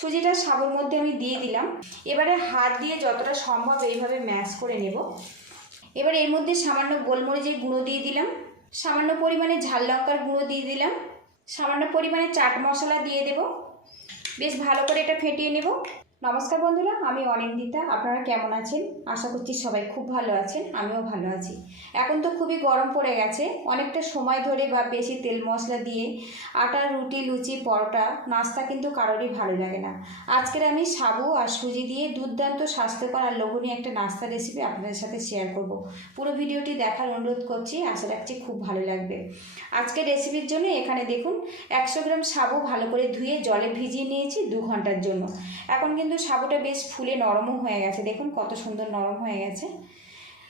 সুজিটা সাবুর মধ্যে আমি দিয়ে দিলাম। এবারে হাত দিয়ে যতটা সম্ভব এইভাবে ম্যাশ করে নেব। এবার এর মধ্যে সামান্য গোলমরিচের গুঁড়ো দিয়ে দিলাম। সামান্য পরিমাণে ঝাল লঙ্কার গুঁড়ো দিয়ে দিলাম। সামান্য পরিমাণে চাট মশলা দিয়ে দেব। বেশ ভালো করে এটা ফেটিয়ে নেব। নমস্কার বন্ধুরা, আমি অনিন্দিতা। আপনারা কেমন আছেন? আশা করছি সবাই খুব ভালো আছেন, আমিও ভালো আছি। এখন তো খুবই গরম পড়ে গেছে। অনেকটা সময় ধরে বা বেশি তেল মশলা দিয়ে আটা, রুটি, লুচি, পরোটা, নাস্তা কিন্তু কারোরই ভালো লাগে না। আজকের আমি সাবু আর সুজি দিয়ে দুর্দান্ত স্বাস্থ্যকর আর লোভনীয় একটা নাস্তা রেসিপি আপনাদের সাথে শেয়ার করব। পুরো ভিডিওটি দেখার অনুরোধ করছি, আশা রাখছি খুব ভালো লাগবে। আজকের রেসিপির জন্য এখানে দেখুন, একশো গ্রাম সাবু ভালো করে ধুয়ে জলে ভিজিয়ে নিয়েছি দু ঘণ্টার জন্য। এখন কিন্তু সাবুটা বেশ ফুলে নরমও হয়ে গেছে। দেখুন কত সুন্দর নরম হয়ে গেছে।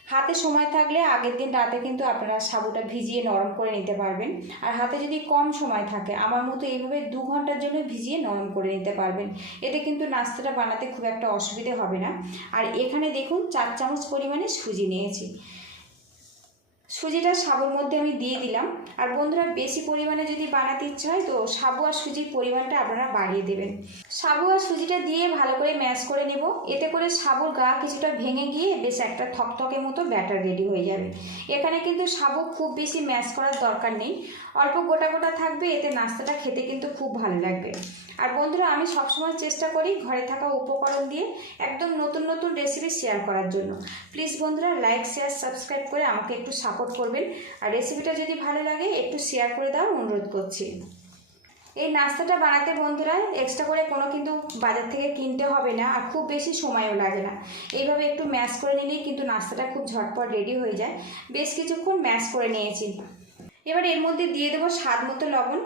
হাতে সময় থাকলে আগের দিন রাতে কিন্তু আপনারা সাবুটা ভিজিয়ে নরম করে নিতে পারবেন। আর হাতে যদি কম সময় থাকে, আমার মতো এইভাবে দু ঘণ্টার জন্য ভিজিয়ে নরম করে নিতে পারবেন। এতে কিন্তু নাস্তাটা বানাতে খুব একটা অসুবিধে হবে না। আর এখানে দেখুন চার চামচ পরিমাণে সুজি নিয়েছি। সুজিটা সাবুর মধ্যে আমি দিয়ে দিলাম। আর বন্ধুরা, বেশি পরিমাণে যদি বানাতে ইচ্ছে হয়, তো সাবু আর সুজির পরিমাণটা আপনারা বাড়িয়ে দেবেন। সাবু আর সুজিটা দিয়ে ভালো করে ম্যাশ করে নেব। এতে করে সাবুর গা কিছুটা ভেঙে গিয়ে বেশ একটা থকথকে মতো ব্যাটার রেডি হয়ে যাবে। এখানে কিন্তু সাবু খুব বেশি ম্যাশ করার দরকার নেই। অল্প গোটা গোটা থাকবে, এতে নাস্তাটা খেতে কিন্তু খুব ভালো লাগবে। আর বন্ধুরা, আমি সবসময় চেষ্টা করি ঘরে থাকা উপকরণ দিয়ে একদম নতুন নতুন রেসিপি শেয়ার করার জন্য। প্লিজ বন্ধুরা লাইক শেয়ার সাবস্ক্রাইব করে আমাকে একটু সাপোর্ট করবেন। আর রেসিপিটা যদি ভালো লাগে, একটু শেয়ার করে দেওয়ার অনুরোধ করছি। এই নাস্তাটা বানাতে বন্ধুরা এক্সট্রা করে কোনো কিন্তু বাজার থেকে কিনতে হবে না আর খুব বেশি সময়ও লাগে না। এইভাবে একটু ম্যাশ করে নিলেই কিন্তু নাস্তাটা খুব ঝটপট রেডি হয়ে যায়। বেশ কিছুক্ষণ ম্যাশ করে নিয়েছি। এবার এর মধ্যে দিয়ে দেবো স্বাদ মতো লবণ।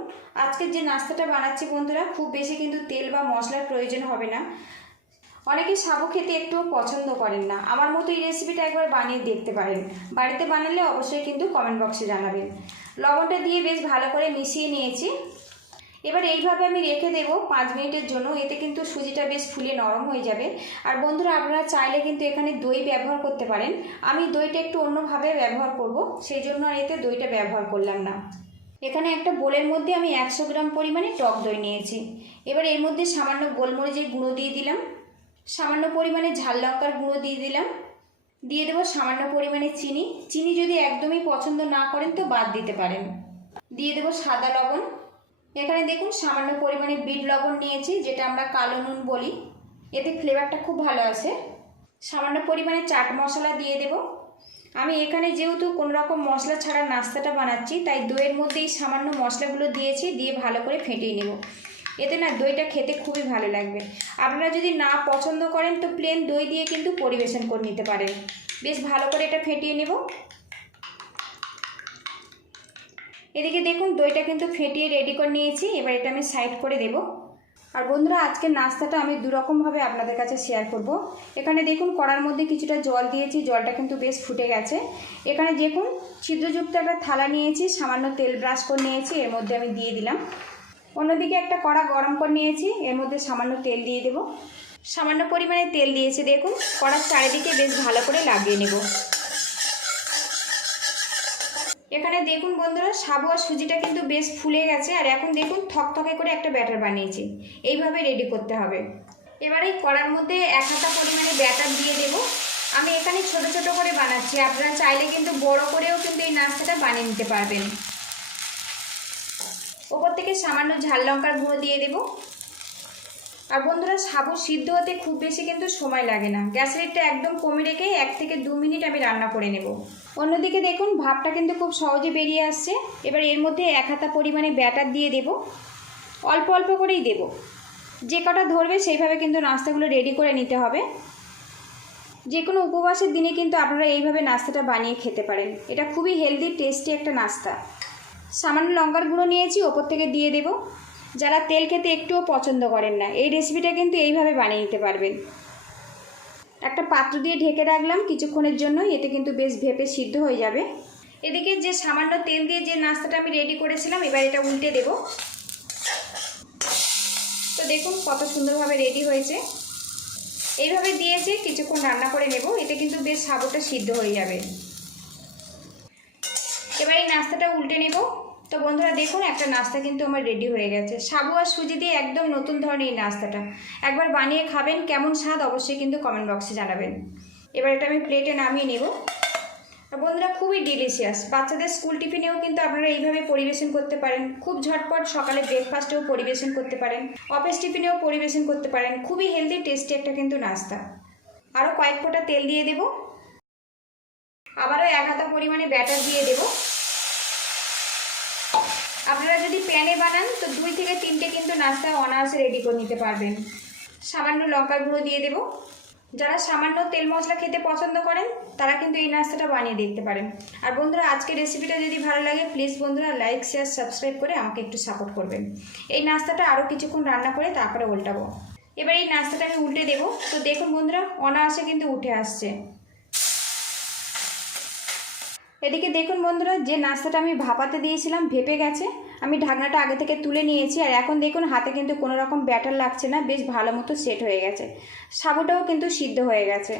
আজকের যে নাস্তাটা বানাচ্ছি বন্ধুরা, খুব বেশি কিন্তু তেল বা মশলার প্রয়োজন হবে না। অনেকে সাবু খেতে একটু পছন্দ করেন না। আমার মতো এই রেসিপিটা একবার বানিয়ে দেখতে পারেন। বাড়িতে বানালে অবশ্যই কিন্তু কমেন্ট বক্সে জানাবেন। লবণটা দিয়ে বেশ ভালো করে মিশিয়ে নিয়েছি। এবার এইভাবে আমি রেখে দেব পাঁচ মিনিটের জন্য, এতে কিন্তু সুজিটা বেশ ফুলে নরম হয়ে যাবে। আর বন্ধুরা, আপনারা চাইলে কিন্তু এখানে দই ব্যবহার করতে পারেন। আমি দইটা একটু অন্যভাবে ব্যবহার করব, সেই জন্য আর এতে দইটা ব্যবহার করলাম না। এখানে একটা বোলের মধ্যে আমি একশো গ্রাম পরিমাণে টক দই নিয়েছি। এবার এর মধ্যে সামান্য গোলমরিচের গুঁড়ো দিয়ে দিলাম। সামান্য পরিমাণে ঝাল লঙ্কার গুঁড়ো দিয়ে দিলাম। দিয়ে দেবো সামান্য পরিমাণে চিনি। চিনি যদি একদমই পছন্দ না করেন তো বাদ দিতে পারেন। দিয়ে দেবো সাদা লবণ। এখানে দেখুন সামান্য পরিমাণে বিট লবণ নিয়েছি, যেটা আমরা কালো নুন বলি। এতে ফ্লেভারটা খুব ভালো আসে সামান্য পরিমাণে চাট মশলা দিয়ে দেব। আমি এখানে যেহেতু কোনো রকম মশলা ছাড়া নাস্তাটা বানাচ্ছি, তাই দইয়ের মধ্যেই সামান্য মশলাগুলো দিয়েছি, দিয়ে ভালো করে ফেটিয়ে নেব। এতে না দইটা খেতে খুবই ভালো লাগবে। আপনারা যদি না পছন্দ করেন, তো প্লেন দই দিয়ে কিন্তু পরিবেশন করে নিতে পারেন। বেশ ভালো করে এটা ফেটিয়ে নেব। এদিকে দেখুন, দইটা কিন্তু ফেটিয়ে রেডি করে নিয়েছি। এবার এটা আমি সাইড করে দেব। আর বন্ধুরা, আজকের নাস্তাটা আমি দুরকমভাবে আপনাদের কাছে শেয়ার করব। এখানে দেখুন, কড়ার মধ্যে কিছুটা জল দিয়েছি, জলটা কিন্তু বেশ ফুটে গেছে। এখানে দেখুন, ছিদ্রযুক্ত একটা থালা নিয়েছি, সামান্য তেল ব্রাশ করে নিয়েছি, এর মধ্যে আমি দিয়ে দিলাম। অন্যদিকে একটা কড়া গরম করে নিয়েছি, এর মধ্যে সামান্য তেল দিয়ে দেব। সামান্য পরিমাণে তেল দিয়েছি, দেখুন, কড়ার চারিদিকে বেশ ভালো করে লাগিয়ে নেব। এখানে দেখুন বন্ধুরা, সাবু আর সুজিটা কিন্তু বেশ ফুলে গেছে, আর এখন দেখুন থকথকে করে একটা ব্যাটার বানিয়েছি। এইভাবে রেডি করতে হবে। এবার এই কড়ার মধ্যে এক হাতা পরিমাণে ব্যাটার দিয়ে দেব। আমি এখানে ছোট ছোট করে বানাচ্ছি, আপনারা চাইলে কিন্তু বড় করেও কিন্তু এই নাস্তাটা বানিয়ে নিতে পারবেন। ওপর থেকে সামান্য ঝাল লঙ্কার গুঁড়ো দিয়ে দেব। আর বন্ধুরা, সাবু সিদ্ধ হতে খুব বেশি কিন্তু সময় লাগে না। গ্যাস রেটটা একদম কমে রেখে এক থেকে দু মিনিট আমি রান্না করে নেব। অন্যদিকে দেখুন, ভাপটা কিন্তু খুব সহজে বেরিয়ে আসছে। এবার এর মধ্যে এক হাতা পরিমাণে ব্যাটার দিয়ে দেব। অল্প অল্প করেই দেব। যে কটা ধরবে সেইভাবে কিন্তু নাস্তাগুলো রেডি করে নিতে হবে। যে কোনো উপবাসের দিনে কিন্তু আপনারা এইভাবে নাস্তাটা বানিয়ে খেতে পারেন। এটা খুবই হেলদি, টেস্টি একটা নাস্তা। সামান্য লঙ্কার গুঁড়ো নিয়েছি, ওপর থেকে দিয়ে দেব। যারা তেল খেতে একটুও পছন্দ করেন না। এই রেসিপিটা কিন্তু এইভাবে বানিয়ে নিতে পারবেন। একটা পাত্র দিয়ে ঢেকে রাখলাম কিছুক্ষণের জন্য, এতে কিন্তু বেশ ভেপে সিদ্ধ হয়ে যাবে। এদিকে যে সামান্য তেল দিয়ে যে নাস্তাটা আমি রেডি করেছিলাম, এবার এটা উল্টে দেব। তো দেখুন কত সুন্দরভাবে রেডি হয়েছে। এইভাবে দিয়েছে কিছুক্ষণ রান্না করে নেব, এতে কিন্তু বেশ সাবুটা সিদ্ধ হয়ে যাবে। এবার এই নাস্তাটা উল্টে নেব। তো বন্ধুরা দেখুন, একটা নাস্তা কিন্তু আমার রেডি হয়ে গেছে। সাবু আর সুজি দিয়ে একদম নতুন ধরনের এই নাস্তাটা। একবার বানিয়ে খাবেন, কেমন স্বাদ অবশ্যই কিন্তু কমেন্ট বক্সে জানাবেন। এবার এটা আমি প্লেটে নামিয়ে নেব। বন্ধুরা, খুবই ডিলিশিয়াস বাচ্চাদের স্কুল টিফিনেও কিন্তু আপনারা এইভাবে পরিবেশন করতে পারেন। খুব ঝটপট সকালে ব্রেকফাস্টেও পরিবেশন করতে পারেন। অফিস টিফিনেও পরিবেশন করতে পারেন। খুবই হেলদি টেস্টি একটা কিন্তু নাস্তা। আরও কয়েক ফোঁটা তেল দিয়ে দেব। আবারও এক হাতা পরিমাণে ব্যাটার দিয়ে দেব। আপনারা যদি প্যানে বানান, তো দুই থেকে তিনটে কিন্তু নাস্তা অনায়াসে রেডি করে নিতে পারবেন। সামান্য লঙ্কার গুঁড়ো দিয়ে দেব। যারা সামান্য তেল মশলা খেতে পছন্দ করেন, তারা কিন্তু এই নাস্তাটা বানিয়ে দেখতে পারেন। আর বন্ধুরা, আজকের রেসিপিটা যদি ভালো লাগে প্লিজ বন্ধুরা লাইক শেয়ার সাবস্ক্রাইব করে আমাকে একটু সাপোর্ট করবেন। এই নাস্তাটা আরও কিছুক্ষণ রান্না করে তারপরে উল্টাবো। এবার এই নাস্তাটা আমি উল্টে দেবো। তো দেখুন বন্ধুরা, অনায়াসে কিন্তু উঠে আসছে। এদিকে দেখুন বন্ধুরা, যে নাস্তাটা আমি ভাপাতে দিয়েছিলাম, ভেপে গেছে। আমি ঢাকনাটা আগে থেকে তুলে নিয়েছি আর এখন দেখুন হাতে কিন্তু কোনো রকম ব্যাটার লাগছে না, বেশ ভালো মতো সেট হয়ে গেছে। সাবুটাও কিন্তু সিদ্ধ হয়ে গেছে।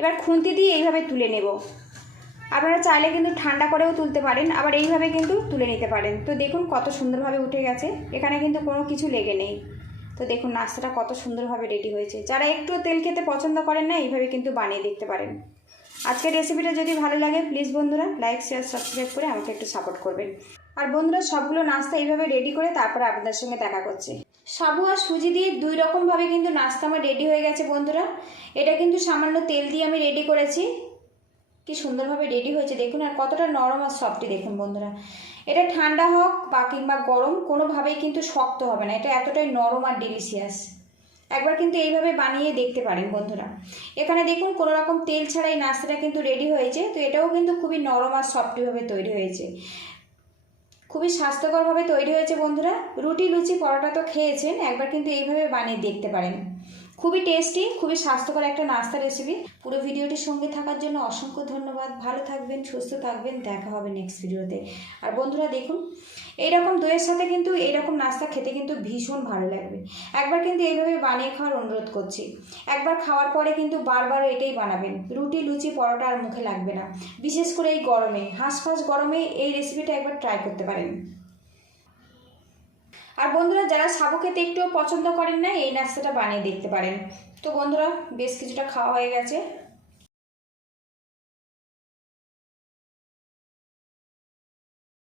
এবার খুন্তি দিয়ে এইভাবে তুলে নেব। আপনারা চাইলে কিন্তু ঠান্ডা করেও তুলতে পারেন, আবার এইভাবে কিন্তু তুলে নিতে পারেন। তো দেখুন কত সুন্দরভাবে উঠে গেছে, এখানে কিন্তু কোনো কিছু লেগে নেই। তো দেখুন নাস্তাটা কত সুন্দরভাবে রেডি হয়েছে। যারা একটু তেল খেতে পছন্দ করেন না, এইভাবে কিন্তু বানিয়ে দেখতে পারেন। আজকের রেসিপিটা যদি ভালো লাগে প্লিজ বন্ধুরা লাইক শেয়ার সাবস্ক্রাইব করে আমাকে একটু সাপোর্ট করবেন। আর বন্ধুরা, সবগুলো নাস্তা এইভাবে রেডি করে তারপরে আপনাদের সঙ্গে দেখা করছে। সাবু আর সুজি দিয়ে দুই রকমভাবে কিন্তু নাস্তা আমার রেডি হয়ে গেছে বন্ধুরা। এটা কিন্তু সামান্য তেল দিয়ে আমি রেডি করেছি। কি সুন্দরভাবে রেডি হয়েছে, দেখুন, আর কতটা নরম আর সফটি দেখুন বন্ধুরা। এটা ঠান্ডা হোক বা কিংবা গরম, কোনোভাবেই কিন্তু শক্ত হবে না। এটা এতটাই নরম আর ডিলিশিয়াস একবার কিন্তু এইভাবে বানিয়ে দেখতে পারেন বন্ধুরা। এখানে দেখুন, কোনো রকম তেল ছাড়াই নাস্তাটা কিন্তু রেডি হয়েছে। তো এটাও কিন্তু খুবই নরম আর সফটভাবে তৈরি হয়েছে। খুবই স্বাস্থ্যকরভাবে তৈরি হয়েছে বন্ধুরা। রুটি, লুচি, পরোটা তো খেয়েছেন, একবার কিন্তু এইভাবে বানিয়ে দেখতে পারেন। খুবই টেস্টি খুবই স্বাস্থ্যকর একটা নাস্তা রেসিপি পুরো ভিডিওটির সঙ্গে থাকার জন্য অসংখ্য ধন্যবাদ। ভালো থাকবেন, সুস্থ থাকবেন। দেখা হবে নেক্সট ভিডিওতে আর বন্ধুরা, দেখুন, এইরকম দইয়ের সাথে কিন্তু এইরকম নাস্তা খেতে কিন্তু ভীষণ ভালো লাগবে। একবার কিন্তু এইভাবে বানিয়ে খাওয়ার অনুরোধ করছি। একবার খাওয়ার পরে কিন্তু বারবার এটাই বানাবেন। রুটি, লুচি, পরোটা আর মুখে লাগবে না। বিশেষ করে এই গরমে, হাঁসফাঁস গরমে এই রেসিপিটা একবার ট্রাই করতে পারেন। আর বন্ধুরা, যারা সাবু খেতে একটুও পছন্দ করেন না, এই নাস্তাটা বানিয়ে দেখতে পারেন। তো বন্ধুরা, বেশ কিছুটা খাওয়া হয়ে গেছে।